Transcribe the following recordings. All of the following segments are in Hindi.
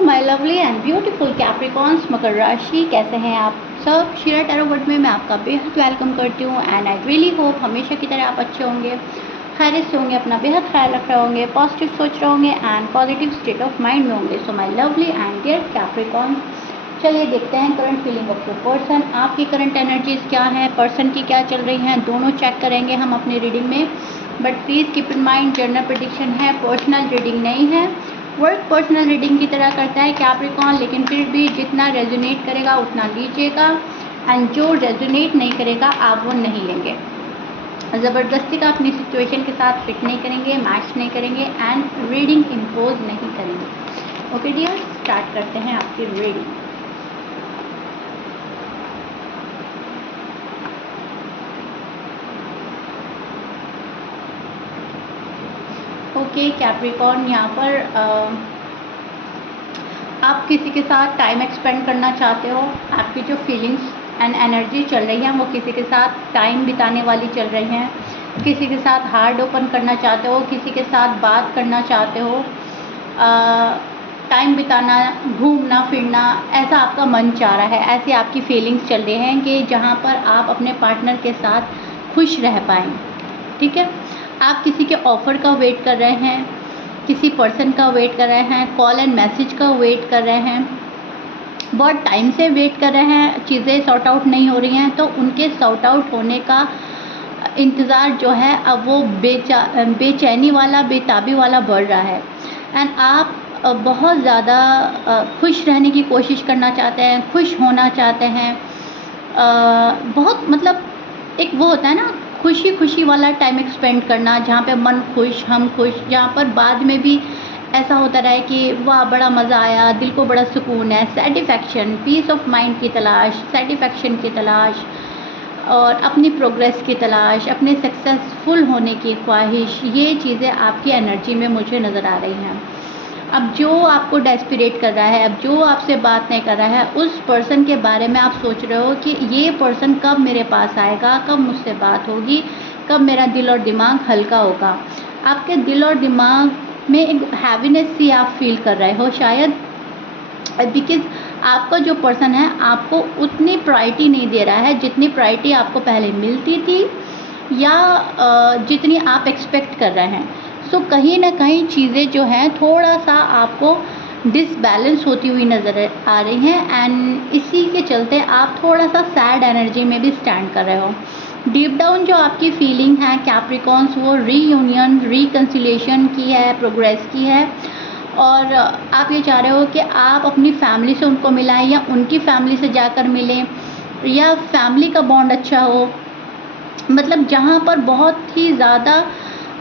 My lovely and beautiful Capricorns, मकर राशि, कैसे हैं आप सब। शीरा टैरो वर्ड में मैं आपका बेहद वेलकम करती हूँ एंड आई रियली होप हमेशा की तरह आप अच्छे होंगे, खैरियत से होंगे, अपना बेहद ख्याल रख रहे होंगे, पॉजिटिव सोच रहे होंगे and positive state of mind में होंगे। So my lovely and dear Capricorns, चलिए देखते हैं current feeling of your person. आपकी करंट एनर्जीज क्या है, पर्सन की क्या चल रही हैं, दोनों चेक करेंगे हम अपनी रीडिंग में। But please keep in mind general prediction है, पर्सनल रीडिंग नहीं है। वर्क पर्सनल रीडिंग की तरह करता है कैप्रिकॉन, लेकिन फिर भी जितना रेजोनेट करेगा उतना लीजिएगा एंड जो रेजोनेट नहीं करेगा आप वो नहीं लेंगे। ज़बरदस्ती का अपनी सिचुएशन के साथ फिट नहीं करेंगे, मैच नहीं करेंगे एंड रीडिंग इम्पोज नहीं करेंगे। ओके डियर, स्टार्ट करते हैं आपकी रीडिंग। ओके कैप्रिकॉन, यहाँ पर आप किसी के साथ टाइम एक्सपेंड करना चाहते हो। आपकी जो फीलिंग्स एंड एनर्जी चल रही हैं वो किसी के साथ टाइम बिताने वाली चल रही हैं। किसी के साथ हार्ट ओपन करना चाहते हो, किसी के साथ बात करना चाहते हो, टाइम बिताना, घूमना फिरना, ऐसा आपका मन चाह रहा है। ऐसी आपकी फीलिंग्स चल रही हैं कि जहाँ पर आप अपने पार्टनर के साथ खुश रह पाएँ। ठीक है, आप किसी के ऑफ़र का वेट कर रहे हैं, किसी पर्सन का वेट कर रहे हैं, कॉल एंड मैसेज का वेट कर रहे हैं, बहुत टाइम से वेट कर रहे हैं, चीज़ें सॉर्ट आउट नहीं हो रही हैं, तो उनके सॉर्ट आउट होने का इंतज़ार जो है अब वो बेचैनी वाला, बेताबी वाला बढ़ रहा है। एंड आप बहुत ज़्यादा खुश रहने की कोशिश करना चाहते हैं, खुश होना चाहते हैं। बहुत मतलब एक वो होता है ना, खुशी खुशी वाला टाइम एक्सपेंड करना, जहाँ पे मन खुश, हम खुश, जहाँ पर बाद में भी ऐसा होता रहा है कि वाह बड़ा मज़ा आया, दिल को बड़ा सुकून है, सेटिस्फैक्शन, पीस ऑफ माइंड की तलाश, सेटिस्फैक्शन की तलाश और अपनी प्रोग्रेस की तलाश, अपने सक्सेसफुल होने की ख्वाहिश, ये चीज़ें आपकी एनर्जी में मुझे नज़र आ रही हैं। अब जो आपको डेस्परेट कर रहा है, अब जो आपसे बात नहीं कर रहा है, उस पर्सन के बारे में आप सोच रहे हो कि ये पर्सन कब मेरे पास आएगा, कब मुझसे बात होगी, कब मेरा दिल और दिमाग हल्का होगा। आपके दिल और दिमाग में एक हैवीनेस सी आप फील कर रहे हो शायद, बिकॉज आपका जो पर्सन है आपको उतनी प्रायोरिटी नहीं दे रहा है जितनी प्रायोरिटी आपको पहले मिलती थी या जितनी आप एक्सपेक्ट कर रहे हैं। सो कहीं ना कहीं चीज़ें जो हैं थोड़ा सा आपको डिसबैलेंस होती हुई नज़र आ रही हैं एंड इसी के चलते आप थोड़ा सा सैड एनर्जी में भी स्टैंड कर रहे हो। डीप डाउन जो आपकी फीलिंग है कैप्रिकॉन्स, वो रीयूनियन, रिकन्सिलिएशन की है, प्रोग्रेस की है। और आप ये चाह रहे हो कि आप अपनी फैमिली से उनको मिलाएं या उनकी फैमिली से जाकर मिलें, या फैमिली का बॉन्ड अच्छा हो, मतलब जहाँ पर बहुत ही ज़्यादा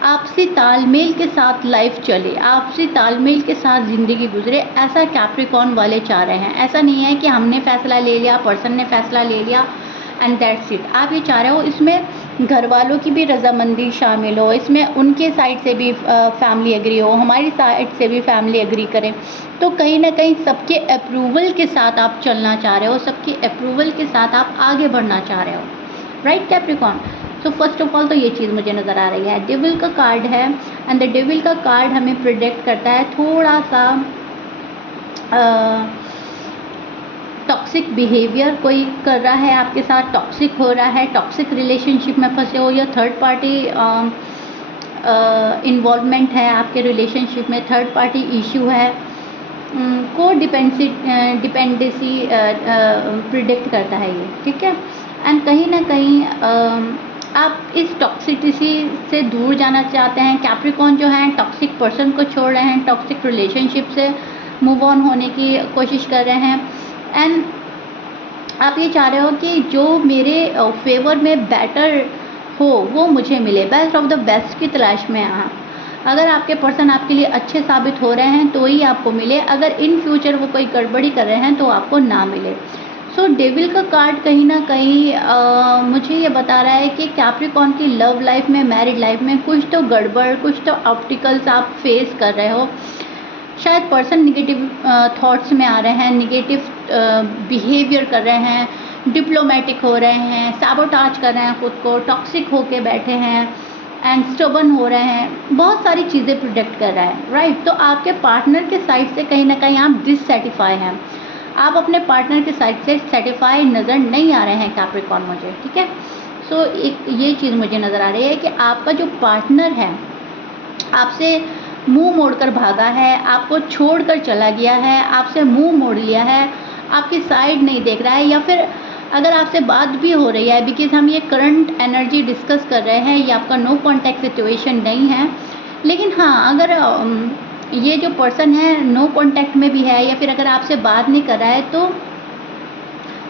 आपसी तालमेल के साथ लाइफ चले, आपसी तालमेल के साथ ज़िंदगी गुजरे, ऐसा कैप्रिकॉन वाले चाह रहे हैं। ऐसा नहीं है कि हमने फ़ैसला ले लिया, पर्सन ने फ़ैसला ले लिया एंड दैट्स इट। आप ये चाह रहे हो इसमें घर वालों की भी रजामंदी शामिल हो, इसमें उनके साइड से भी फैमिली एग्री हो, हमारी साइड से भी फैमिली एग्री करें, तो कहीं ना कहीं सबके अप्रूवल के साथ आप चलना चाह रहे हो, सबके अप्रूवल के साथ आप आगे बढ़ना चाह रहे हो, right Capricorn. So first of all तो ये चीज़ मुझे नज़र आ रही है। डेविल का कार्ड है एंड द डेविल का कार्ड हमें प्रिडिक्ट करता है थोड़ा सा टॉक्सिक बिहेवियर कोई कर रहा है आपके साथ, टॉक्सिक हो रहा है, टॉक्सिक रिलेशनशिप में फंसे हो, या थर्ड पार्टी इन्वॉल्वमेंट है आपके रिलेशनशिप में, थर्ड पार्टी इशू है, को डिपेंडेंसी प्रिडिक्ट करता है ये, ठीक है। एंड कहीं ना कहीं आप इस टॉक्सिसिटी से दूर जाना चाहते हैं। कैप्रिकॉन जो है टॉक्सिक पर्सन को छोड़ रहे हैं, टॉक्सिक रिलेशनशिप से मूव ऑन होने की कोशिश कर रहे हैं एंड आप ये चाह रहे हो कि जो मेरे फेवर में बेटर हो वो मुझे मिले, बेस्ट ऑफ द बेस्ट की तलाश में आप, अगर आपके पर्सन आपके लिए अच्छे साबित हो रहे हैं तो ही आपको मिले, अगर इन फ्यूचर वो कोई गड़बड़ी कर रहे हैं तो आपको ना मिले। सो डेविल का कार्ड कहीं ना कहीं मुझे ये बता रहा है कि कैप्रिकॉन की लव लाइफ में, मैरिड लाइफ में कुछ तो गड़बड़, कुछ तो ऑब्स्टिकल्स आप फेस कर रहे हो। शायद पर्सन निगेटिव थॉट्स में आ रहे हैं, निगेटिव बिहेवियर कर रहे हैं, डिप्लोमेटिक हो रहे हैं, सैबोटाज कर रहे हैं खुद को, टॉक्सिक होके बैठे हैं, एंड स्टबर्न हो रहे हैं, बहुत सारी चीज़ें प्रोडक्ट कर रहा है, राइट। तो आपके पार्टनर के साइड से कहीं ना कहीं आप डिससेटिस्फाई हैं, आप अपने पार्टनर के साइड से सेटिस्फाई नज़र नहीं आ रहे हैं कैप्रिकॉर्न मुझे, ठीक है। सो एक ये चीज़ मुझे नज़र आ रही है कि आपका जो पार्टनर है आपसे मुंह मोड़कर भागा है, आपको छोड़कर चला गया है, आपसे मुंह मोड़ लिया है, आपकी साइड नहीं देख रहा है, या फिर अगर आपसे बात भी हो रही है, बिकॉज हम ये करंट एनर्जी डिस्कस कर रहे हैं, ये आपका नो कॉन्टैक्ट सिचुएशन नहीं है। लेकिन हाँ, अगर ये जो पर्सन है नो कॉन्टैक्ट में भी है या फिर अगर आपसे बात नहीं कर रहा है, तो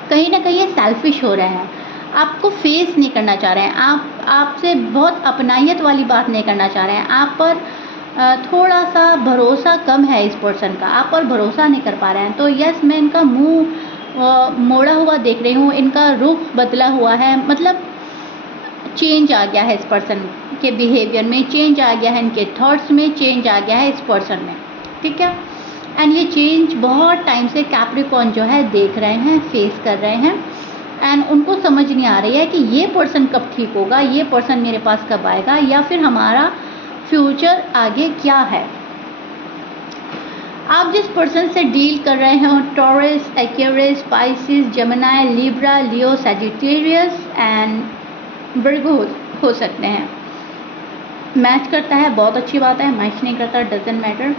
कहीं ना कहीं ये सेल्फिश हो रहे हैं, आपको फेस नहीं करना चाह रहे हैं, आपसे बहुत अपनायत वाली बात नहीं करना चाह रहे हैं, आप पर थोड़ा सा भरोसा कम है इस पर्सन का, आप पर भरोसा नहीं कर पा रहे हैं। तो यस, मैं इनका मुंह मोड़ा हुआ देख रही हूँ, इनका रुख बदला हुआ है, मतलब चेंज आ गया है इस पर्सन के बिहेवियर में, चेंज आ गया है इनके थॉट्स में, चेंज आ गया है इस पर्सन में, ठीक है। एंड ये चेंज बहुत टाइम से कैप्रिकॉर्न जो है देख रहे हैं, फेस कर रहे हैं, एंड उनको समझ नहीं आ रही है कि ये पर्सन कब ठीक होगा, ये पर्सन मेरे पास कब आएगा, या फिर हमारा फ्यूचर आगे क्या है। आप जिस पर्सन से डील कर रहे हैं Taurus, Aquarius, Pisces, Gemini, Libra, Leo, Sagittarius and Virgo हो सकते हैं। मैच करता है बहुत अच्छी बात है, मैच नहीं करता डजेंट मैटर।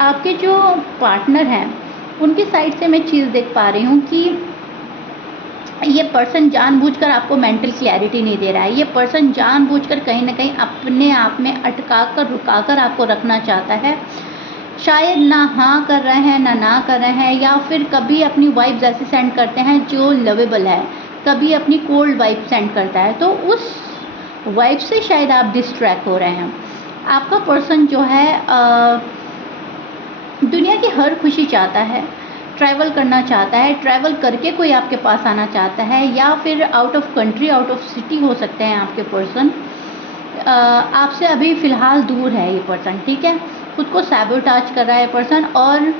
आपके जो पार्टनर हैं उनकी साइड से मैं चीज़ देख पा रही हूँ कि ये पर्सन जानबूझकर आपको मेंटल क्लैरिटी नहीं दे रहा है, ये पर्सन जानबूझकर कहीं ना कहीं अपने आप में अटका कर रुका कर आपको रखना चाहता है। शायद ना हाँ कर रहे हैं ना कर रहे हैं, या फिर कभी अपनी वाइब्स ऐसे सेंड करते हैं जो लवेबल है, कभी अपनी कोल्ड वाइब सेंड करता है, तो उस वाइब से शायद आप डिस्ट्रैक्ट हो रहे हैं। आपका पर्सन जो है दुनिया की हर खुशी चाहता है, ट्रैवल करना चाहता है, ट्रैवल करके कोई आपके पास आना चाहता है, या फिर out of country, out of city हो सकते हैं आपके पर्सन। आपसे अभी फ़िलहाल दूर है ये पर्सन, ठीक है। खुद को सैबोटाज कर रहा है पर्सन, और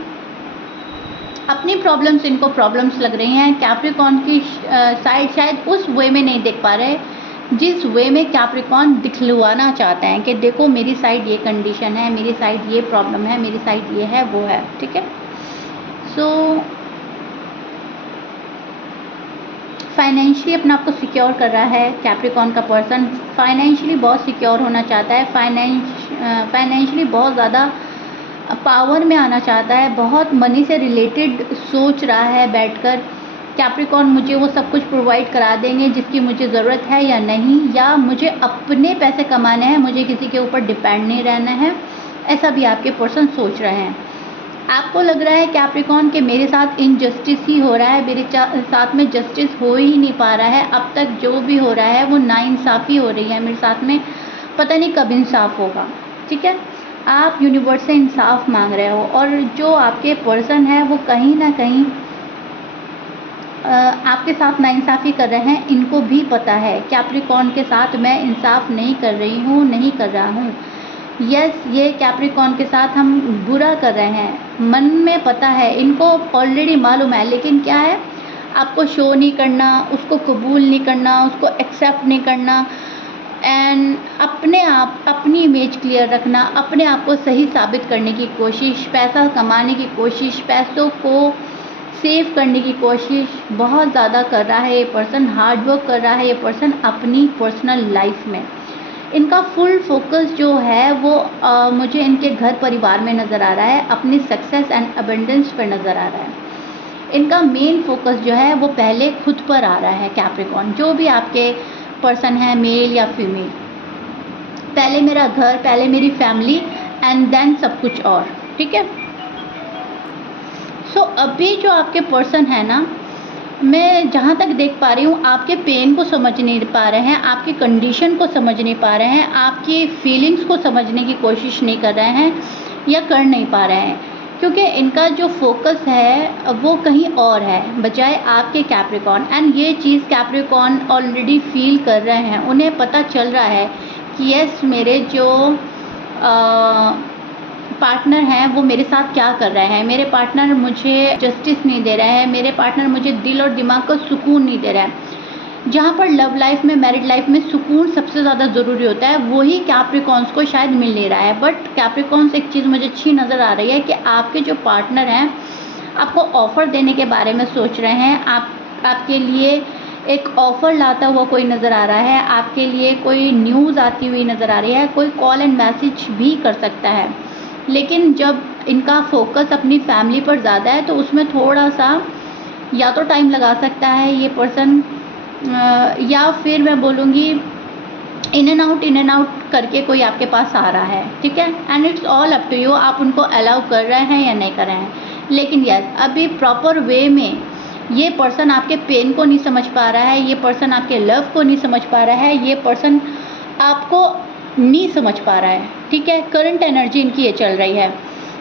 अपनी प्रॉब्लम्स इनको प्रॉब्लम्स लग रही हैं। कैप्रिकॉर्न की साइड शायद उस वे में नहीं देख पा रहे जिस वे में कैप्रिकॉर्न दिखलवाना चाहते हैं कि देखो मेरी साइड ये कंडीशन है, मेरी साइड ये प्रॉब्लम है, मेरी साइड ये है वो है, ठीक है। सो फाइनेंशियली अपने आप को सिक्योर कर रहा है कैप्रिकॉर्न का पर्सन, फाइनेंशियली बहुत सिक्योर होना चाहता है, फाइनेंशियली बहुत ज़्यादा पावर में आना चाहता है, बहुत मनी से रिलेटेड सोच रहा है बैठकर। कैप्रिकॉर्न मुझे वो सब कुछ प्रोवाइड करा देंगे जिसकी मुझे ज़रूरत है या नहीं, या मुझे अपने पैसे कमाने हैं, मुझे किसी के ऊपर डिपेंड नहीं रहना है, ऐसा भी आपके पर्सन सोच रहे हैं। आपको लग रहा है कैप्रिकॉर्न कि मेरे साथ इनजस्टिस ही हो रहा है, मेरे साथ में जस्टिस हो ही नहीं पा रहा है, अब तक जो भी हो रहा है वो नाइंसाफ़ी हो रही है मेरे साथ में, पता नहीं कब इंसाफ होगा, ठीक है। आप यूनिवर्स से इंसाफ मांग रहे हो, और जो आपके पर्सन है वो कहीं ना कहीं आपके साथ नाइंसाफ़ी कर रहे हैं, इनको भी पता है कैप्रिकॉर्न के साथ मैं इंसाफ नहीं कर रही हूँ, नहीं कर रहा हूँ। यस, ये कैप्रिकॉर्न के साथ हम बुरा कर रहे हैं, मन में पता है, इनको ऑलरेडी मालूम है, लेकिन क्या है, आपको शो नहीं करना, उसको कबूल नहीं करना, उसको एक्सेप्ट नहीं करना, एंड अपने आप अपनी इमेज क्लियर रखना, अपने आप को सही साबित करने की कोशिश, पैसा कमाने की कोशिश, पैसों को सेव करने की कोशिश बहुत ज़्यादा कर रहा है ये पर्सन, हार्ड वर्क कर रहा है ये पर्सन अपनी पर्सनल लाइफ में। इनका फुल फोकस जो है वो मुझे इनके घर परिवार में नज़र आ रहा है, अपनी सक्सेस एंड अबंडेंस पर नज़र आ रहा है। इनका मेन फोकस जो है वो पहले खुद पर आ रहा है कैप्रिकॉर्न, जो भी आपके पर्सन है, मेल या फीमेल, पहले मेरा घर, पहले मेरी फैमिली एंड देन सब कुछ और, ठीक है। सो अभी जो आपके पर्सन है ना, मैं जहाँ तक देख पा रही हूँ आपके पेन को समझ नहीं पा रहे हैं, आपकी कंडीशन को समझ नहीं पा रहे हैं, आपकी फीलिंग्स को समझने की कोशिश नहीं कर रहे हैं या कर नहीं पा रहे हैं, क्योंकि इनका जो फोकस है वो कहीं और है बजाय आपके कैप्रिकॉर्न। एंड ये चीज़ कैप्रिकॉर्न ऑलरेडी फील कर रहे हैं, उन्हें पता चल रहा है कि यस, मेरे जो पार्टनर हैं वो मेरे साथ क्या कर रहे हैं, मेरे पार्टनर मुझे जस्टिस नहीं दे रहे हैं, मेरे पार्टनर मुझे दिल और दिमाग को सुकून नहीं दे रहा है। जहाँ पर लव लाइफ में, मैरिड लाइफ में सुकून सबसे ज़्यादा ज़रूरी होता है, वही कैप्रिकॉन्स को शायद मिल नहीं रहा है। बट कैप्रिकॉन्स एक चीज़ मुझे अच्छी नज़र आ रही है कि आपके जो पार्टनर हैं आपको ऑफ़र देने के बारे में सोच रहे हैं। आपके लिए एक ऑफ़र लाता हुआ कोई नज़र आ रहा है, आपके लिए कोई न्यूज़ आती हुई नज़र आ रही है, कोई कॉल एंड मैसेज भी कर सकता है। लेकिन जब इनका फोकस अपनी फैमिली पर ज़्यादा है तो उसमें थोड़ा सा या तो टाइम लगा सकता है ये पर्सन, या फिर मैं बोलूँगी इन एंड आउट करके कोई आपके पास आ रहा है, ठीक है। And it's all up to you, आप उनको अलाउ कर रहे हैं या नहीं कर रहे हैं। लेकिन यस, अभी प्रॉपर वे में ये पर्सन आपके पेन को नहीं समझ पा रहा है, ये पर्सन आपके लव को नहीं समझ पा रहा है, ये पर्सन आपको नहीं समझ पा रहा है, ठीक है। करंट एनर्जी इनकी ये चल रही है।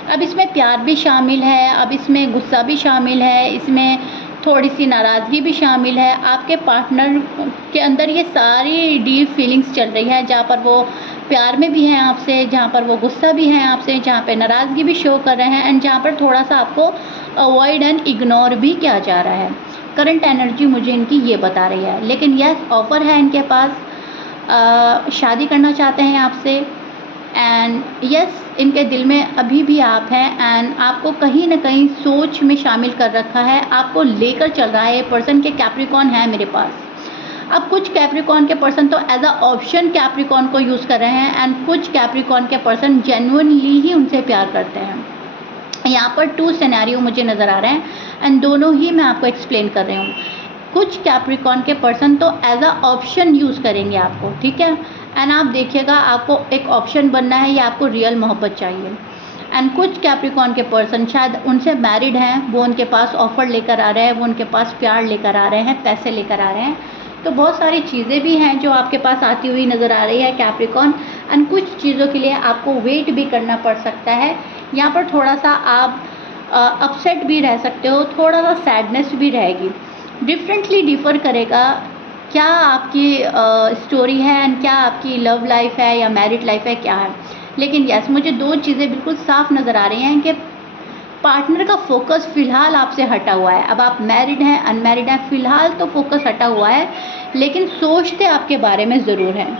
अब इसमें प्यार भी शामिल है, अब इसमें गुस्सा भी शामिल है, इसमें थोड़ी सी नाराज़गी भी शामिल है। आपके पार्टनर के अंदर ये सारी डीप फीलिंग्स चल रही है, जहाँ पर वो प्यार में भी हैं आपसे, जहाँ पर वो गुस्सा भी हैं आपसे, जहाँ पे नाराज़गी भी शो कर रहे हैं, एंड जहाँ पर थोड़ा सा आपको अवॉइड एंड इग्नोर भी किया जा रहा है। करंट एनर्जी मुझे इनकी ये बता रही है। लेकिन यस, ऑफ़र है इनके पास, शादी करना चाहते हैं आपसे, एंड यस, इनके दिल में अभी भी आप हैं, एंड आपको कहीं ना कहीं सोच में शामिल कर रखा है, आपको लेकर चल रहा है। ये पर्सन के कैप्रिकॉन है मेरे पास। अब कुछ कैप्रिकॉन के पर्सन तो एज अ ऑप्शन कैप्रिकॉन को यूज़ कर रहे हैं, एंड कुछ कैप्रिकॉन के पर्सन जेन्युइनली ही उनसे प्यार करते हैं। यहाँ पर 2 सिनेरियो मुझे नज़र आ रहे हैं, एंड दोनों ही मैं आपको एक्सप्लेन कर रही हूँ। कुछ कैप्रिकॉन के पर्सन तो एज अ ऑप्शन यूज़ करेंगे आपको, ठीक है। एंड आप देखिएगा, आपको एक ऑप्शन बनना है या आपको रियल मोहब्बत चाहिए। एंड कुछ कैप्रिकॉन के पर्सन शायद उनसे मैरिड हैं, वो उनके पास ऑफ़र लेकर आ रहे हैं, वो उनके पास प्यार लेकर आ रहे हैं, पैसे लेकर आ रहे हैं। तो बहुत सारी चीज़ें भी हैं जो आपके पास आती हुई नज़र आ रही है कैप्रिकॉन, एंड कुछ चीज़ों के लिए आपको वेट भी करना पड़ सकता है। यहाँ पर थोड़ा सा आप अपसेट भी रह सकते हो, थोड़ा सा सैडनेस भी रहेगी। डिफरेंटली डिफ़र करेगा क्या आपकी स्टोरी है, एंड क्या आपकी लव लाइफ है या मैरिड लाइफ है, क्या है। लेकिन यस, मुझे 2 चीज़ें बिल्कुल साफ नज़र आ रही हैं कि पार्टनर का फोकस फ़िलहाल आपसे हटा हुआ है। अब आप मैरिड हैं, अनमैरिड हैं, फ़िलहाल तो फोकस हटा हुआ है, लेकिन सोचते आपके बारे में ज़रूर हैं।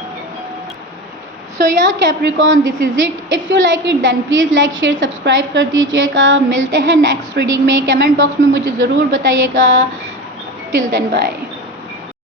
सो या Capricorn, this is it. If you like it then please like, share, subscribe कर दीजिएगा। मिलते हैं नेक्स्ट रीडिंग में। कमेंट बॉक्स में मुझे ज़रूर बताइएगा। Till then bye.